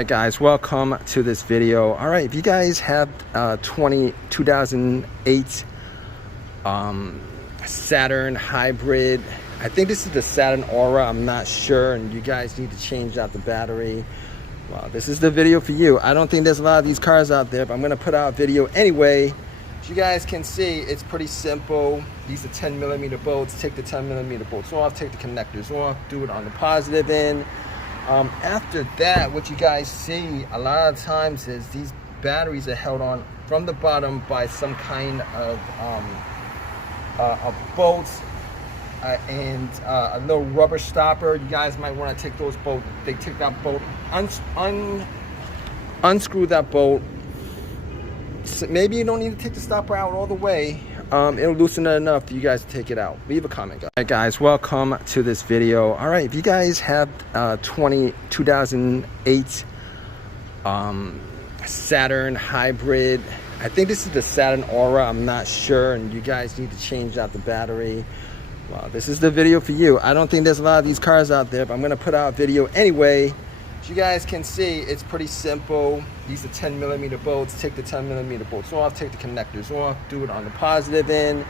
Alright guys, welcome to this video. Alright, if you guys have 2008 Saturn hybrid, I think this is the Saturn Aura, I'm not sure, and you guys need to change out the battery. Well, this is the video for you. I don't think there's a lot of these cars out there, but I'm going to put out a video anyway. As you guys can see, it's pretty simple. These are 10mm bolts. Take the 10mm bolts off, take the connectors off, do it on the positive end. After that, what you guys see a lot of times is these batteries are held on from the bottom by some kind of bolts and a little rubber stopper. You guys might want to take those bolts. They take that bolt, unscrew that bolt. So maybe you don't need to take the stopper out all the way. It'll loosen it enough for you guys to take it out. Leave a comment, guys. Alright guys, welcome to this video. Alright, if you guys have 2008 Saturn hybrid, I think this is the Saturn Aura, I'm not sure, and you guys need to change out the battery. Well, this is the video for you. I don't think there's a lot of these cars out there, but I'm going to put out a video anyway. As you guys can see, it's pretty simple. These are 10mm bolts. Take the 10mm bolts off, take the connectors off, do it on the positive end.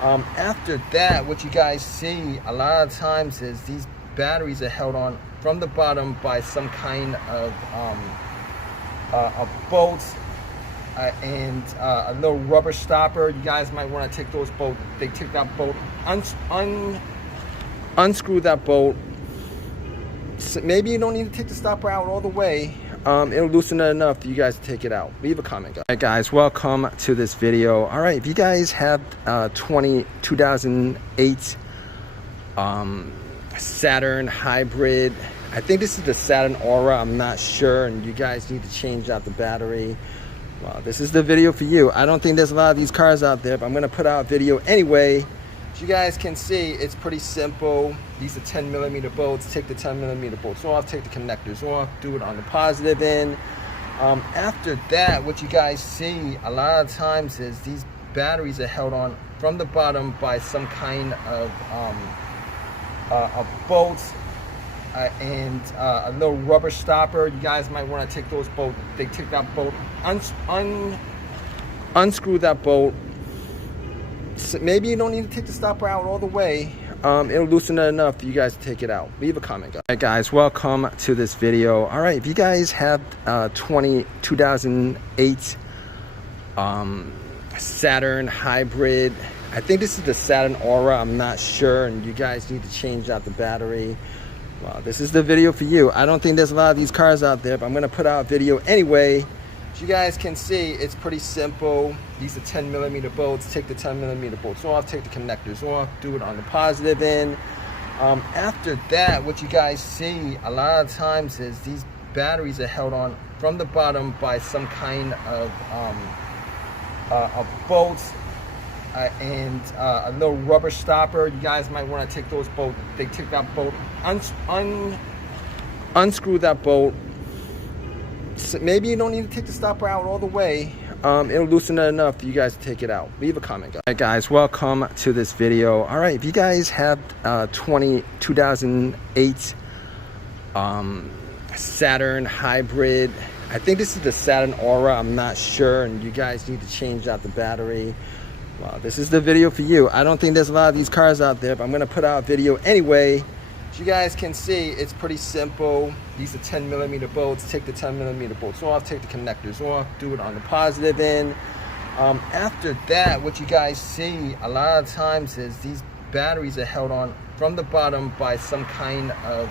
After that, what you guys see a lot of times is these batteries are held on from the bottom by some kind of bolts and a little rubber stopper. You guys might want to take those bolts. They take that bolt, unscrew that bolt. So maybe you don't need to take the stopper out all the way. It'll loosen it enough for you guys to take it out. Leave a comment, guys. Alright guys, welcome to this video. Alright, if you guys have 2008 Saturn hybrid, I think this is the Saturn Aura, I'm not sure, and you guys need to change out the battery. Well, this is the video for you. I don't think there's a lot of these cars out there, but I'm going to put out a video anyway. As you guys can see, it's pretty simple. These are 10mm bolts. Take the 10mm bolts off, take the connectors off, do it on the positive end. After that, what you guys see a lot of times is these batteries are held on from the bottom by some kind of bolts and a little rubber stopper. You guys might want to take those bolts. They take that bolt, unscrew that bolt. So maybe you don't need to take the stopper out all the way. It'll loosen it enough for you guys to take it out. Leave a comment, guys. Alright guys, welcome to this video. Alright, if you guys have 2008 Saturn hybrid, I think this is the Saturn Aura, I'm not sure, and you guys need to change out the battery. Well, this is the video for you. I don't think there's a lot of these cars out there, but I'm going to put out a video anyway. As you guys can see, it's pretty simple. These are 10mm bolts. Take the 10mm bolts off, take the connectors off, do it on the positive end. After that, what you guys see a lot of times is these batteries are held on from the bottom by some kind of bolts and a little rubber stopper. You guys might want to take those bolts. They take that bolt, unscrew that bolt. So maybe you don't need to take the stopper out all the way. It'll loosen it enough for you guys to take it out. Leave a comment, guys. Alright guys, welcome to this video. Alright, if you guys have 2008 Saturn hybrid, I think this is the Saturn Aura, I'm not sure, and you guys need to change out the battery. Well, this is the video for you. I don't think there's a lot of these cars out there, but I'm going to put out a video anyway. As you guys can see, it's pretty simple. These are 10mm bolts. Take the 10mm bolts off, take the connectors off, do it on the positive end. After that, what you guys see a lot of times is these batteries are held on from the bottom by some kind of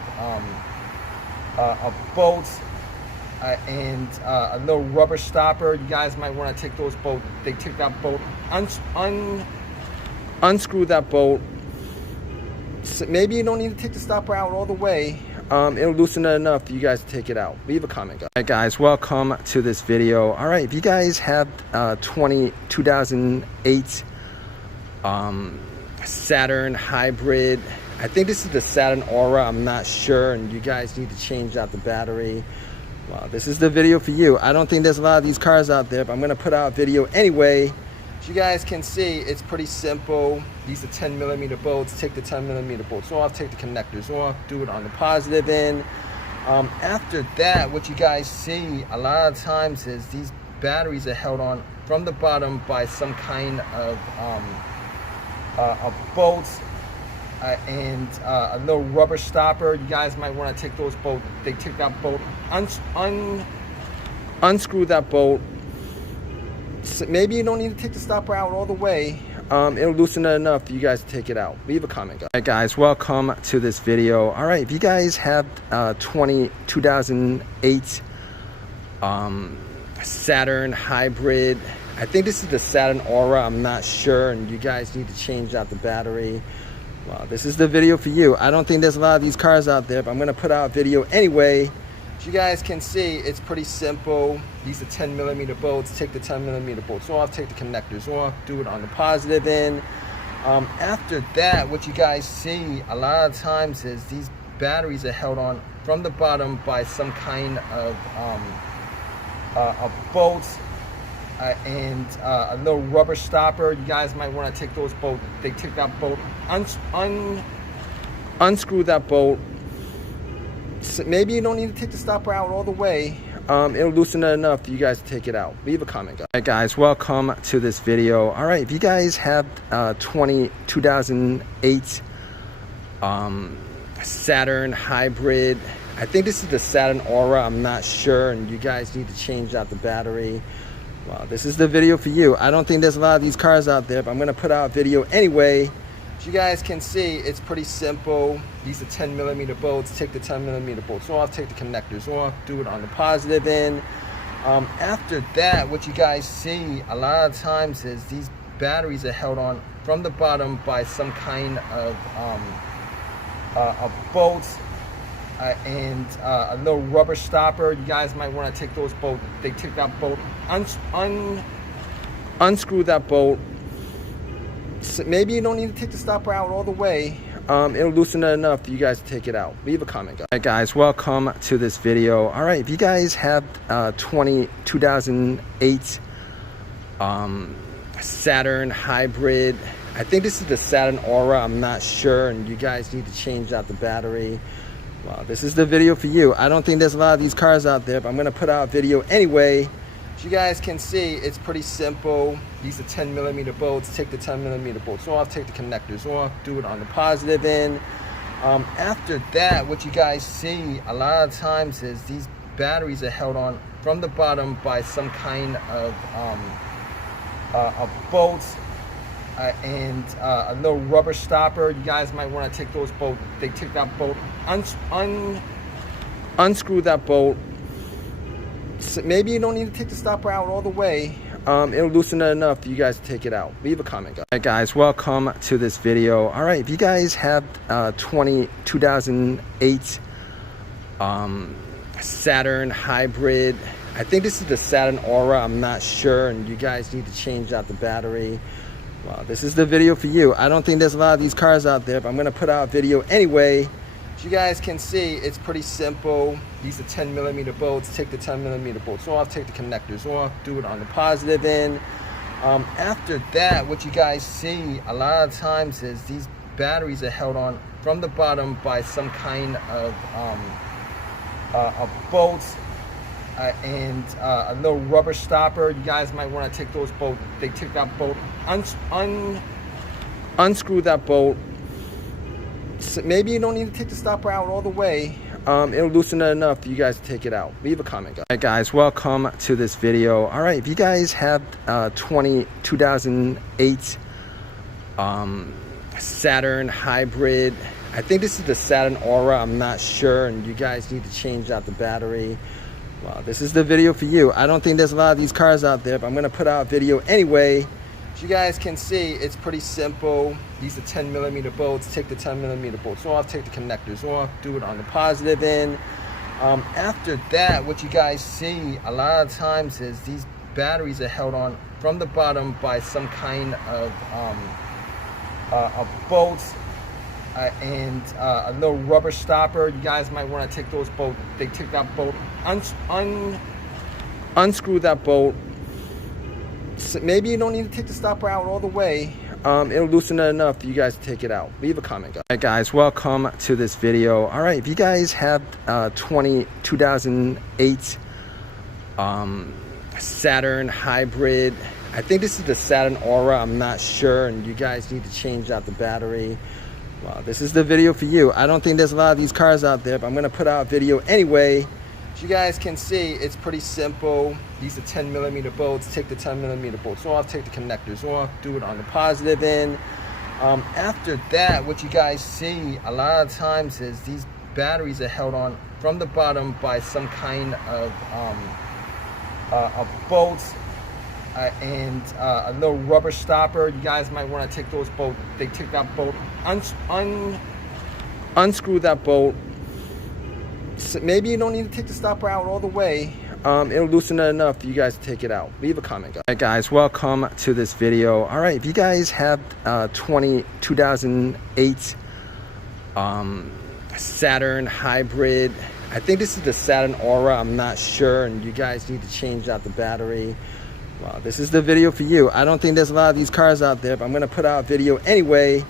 bolts and a little rubber stopper. You guys might want to take those bolts. They take that bolt, unscrew that bolt. So maybe you don't need to take the stopper out all the way. It'll loosen it enough for you guys to take it out. Leave a comment, guys. Alright guys, welcome to this video. Alright, if you guys have 2008 Saturn hybrid, I think this is the Saturn Aura, I'm not sure, and you guys need to change out the battery. Well, this is the video for you. I don't think there's a lot of these cars out there, but I'm going to put out a video anyway. As you guys can see, it's pretty simple. These are 10mm bolts. Take the 10mm bolts off, take the connectors off, do it on the positive end. After that, what you guys see a lot of times is these batteries are held on from the bottom by some kind of a bolt and a little rubber stopper. You guys might want to take those bolt. They take that bolt, unscrew that bolt. So maybe you don't need to take the stopper out all the way. It'll loosen it enough for you guys to take it out. Leave a comment, guys. All right, guys, welcome to this video. All right, if you guys have 2008 Saturn hybrid, I think this is the Saturn Aura, I'm not sure, and you guys need to change out the battery, well, this is the video for you. I don't think there's a lot of these cars out there, but I'm gonna put out a video anyway. As you guys can see, it's pretty simple. These are 10mm bolts. Take the 10mm bolts off, take the connectors off, do it on the positive end. After that, what you guys see a lot of times is these batteries are held on from the bottom by some kind of a bolt and a little rubber stopper. You guys might want to take those bolts. They take that bolt, unscrew that bolt. So maybe you don't need to take the stopper out all the way. It'll loosen it enough for you guys to take it out. Leave a comment, guys. All right, guys, welcome to this video. All right, if you guys have 2008 Saturn hybrid, I think this is the Saturn Aura, I'm not sure, and you guys need to change out the battery, well, this is the video for you. I don't think there's a lot of these cars out there, but I'm gonna put out a video anyway. As you guys can see, it's pretty simple. These are 10mm bolts. Take the 10mm bolts off, take the connectors off, do it on the positive end. After that, what you guys see a lot of times is these batteries are held on from the bottom by some kind of a bolt and a little rubber stopper. You guys might want to take those bolts. They take that bolt, unscrew that bolt. So maybe you don't need to take the stopper out all the way. It'll loosen it enough for you guys to take it out. Leave a comment, guys. All right, guys, welcome to this video. All right, if you guys have 2008 Saturn hybrid, I think this is the Saturn Aura, I'm not sure, and you guys need to change out the battery, well, this is the video for you. I don't think there's a lot of these cars out there, but I'm gonna put out a video anyway. As you guys can see, it's pretty simple. These are 10mm bolts. Take the 10mm bolts off, take the connectors off, do it on the positive end. After that, what you guys see a lot of times is these batteries are held on from the bottom by some kind of a bolt and a little rubber stopper. You guys might want to take those bolts. They take that bolt, unscrew that bolt. So maybe you don't need to take the stopper out all the way. It'll loosen it enough for you guys to take it out. Leave a comment, guys. All right, guys, welcome to this video. All right, if you guys have 2008 Saturn hybrid, I think this is the Saturn Aura, I'm not sure, and you guys need to change out the battery, well, this is the video for you. I don't think there's a lot of these cars out there, but I'm gonna put out a video anyway. As you guys can see, it's pretty simple. These are 10mm bolts. Take the 10mm bolts off, take the connectors off, do it on the positive end. After that, what you guys see a lot of times is these batteries are held on from the bottom by some kind of a bolt and a little rubber stopper. You guys might want to take those bolts. They take that bolt, unscrew that bolt. So maybe you don't need to take the stopper out all the way. It'll loosen it enough for you guys to take it out. Leave a comment, guys. All right, guys, welcome to this video. All right, if you guys have 2008 Saturn hybrid, I think this is the Saturn Aura, I'm not sure, and you guys need to change out the battery, well, this is the video for you. I don't think there's a lot of these cars out there, but I'm gonna put out a video anyway. As you guys can see, it's pretty simple. These are 10mm bolts. Take the 10mm bolts off, take the connectors off, do it on the positive end. After that, what you guys see a lot of times is these batteries are held on from the bottom by some kind of a bolt and a little rubber stopper. You guys might want to take those bolts. They take that bolt, unscrew that bolt. So maybe you don't need to take the stopper out all the way. it'll loosen it enough for you guys to take it out. Leave a comment, guys. All right, guys, welcome to this video. All right, if you guys have 2008 Saturn hybrid, I think this is the Saturn Aura, I'm not sure, and you guys need to change out the battery. Well, this is the video for you. I don't think there's a lot of these cars out there, but I'm gonna put out a video anyway. As you guys can see, it's pretty simple. These are 10mm bolts. Take the 10mm bolts off, take the connectors off, do it on the positive end. After that, what you guys see a lot of times is these batteries are held on from the bottom by some kind of bolts and a little rubber stopper. You guys might want to take those bolts. They take that bolt, unscrew that bolt. So maybe you don't need to take the stopper out all the way. It'll loosen it enough for you guys to take it out. Leave a comment, guys. All right, guys, welcome to this video. All right, if you guys have 2008 Saturn hybrid, I think this is the Saturn Aura, I'm not sure, and you guys need to change out the battery. Well, this is the video for you. I don't think there's a lot of these cars out there, but I'm gonna put out a video anyway.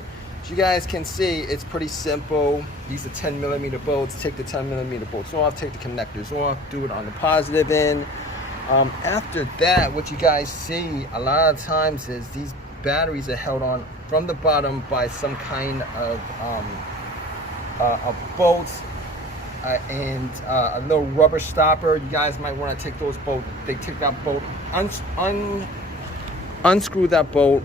As you guys can see, it's pretty simple. These are 10mm bolts. Take the 10mm bolts off, take the connectors off, do it on the positive end. After that, what you guys see a lot of times is these batteries are held on from the bottom by some kind of bolts and a little rubber stopper. You guys might want to take those bolts. They take that bolt, unscrew that bolt.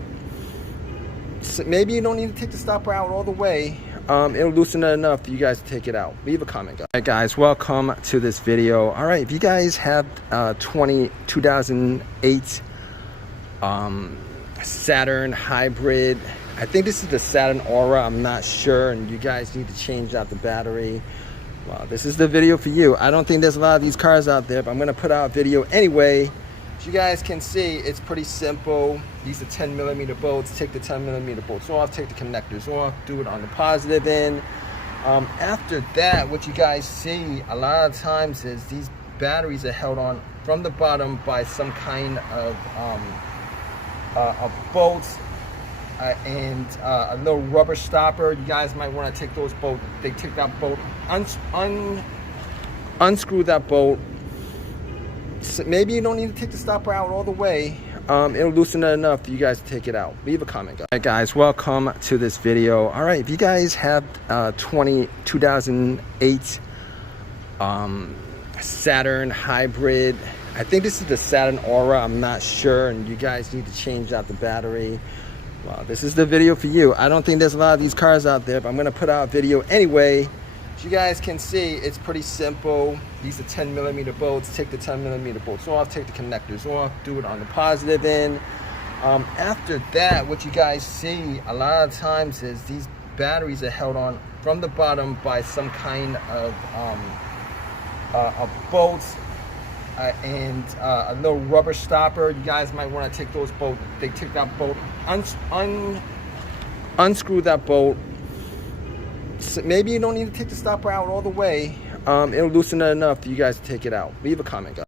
So maybe you don't need to take the stopper out all the way. It'll loosen it enough for you guys to take it out. Leave a comment, guys. All right, guys, welcome to this video. All right, if you guys have 2008 Saturn hybrid, I think this is the Saturn Aura, I'm not sure, and you guys need to change out the battery. Well, this is the video for you. I don't think there's a lot of these cars out there, but I'm gonna put out a video anyway. As you guys can see, it's pretty simple. These are 10mm bolts. Take the 10mm bolts off, take the connectors off, do it on the positive end. After that, what you guys see a lot of times is these batteries are held on from the bottom by some kind of bolts and a little rubber stopper. You guys might want to take those bolts. They take that bolt, unscrew that bolt. So maybe you don't need to take the stopper out all the way. It'll loosen it enough for you guys to take it out. Leave a comment, guys. All right, guys, welcome to this video. All right, if you guys have 2008 Saturn hybrid, I think this is the Saturn Aura, I'm not sure, and you guys need to change out the battery. Well, this is the video for you. I don't think there's a lot of these cars out there, but I'm gonna put out a video anyway. As you guys can see, it's pretty simple. These are 10mm bolts. Take the 10mm bolts off, take the connectors off, do it on the positive end. After that, what you guys see a lot of times is these batteries are held on from the bottom by some kind of bolts and a little rubber stopper. You guys might want to take those bolts. They take that bolt, unscrew that bolt. So maybe you don't need to take the stopper out all the way. It'll loosen it enough for you guys to take it out. Leave a comment, guys.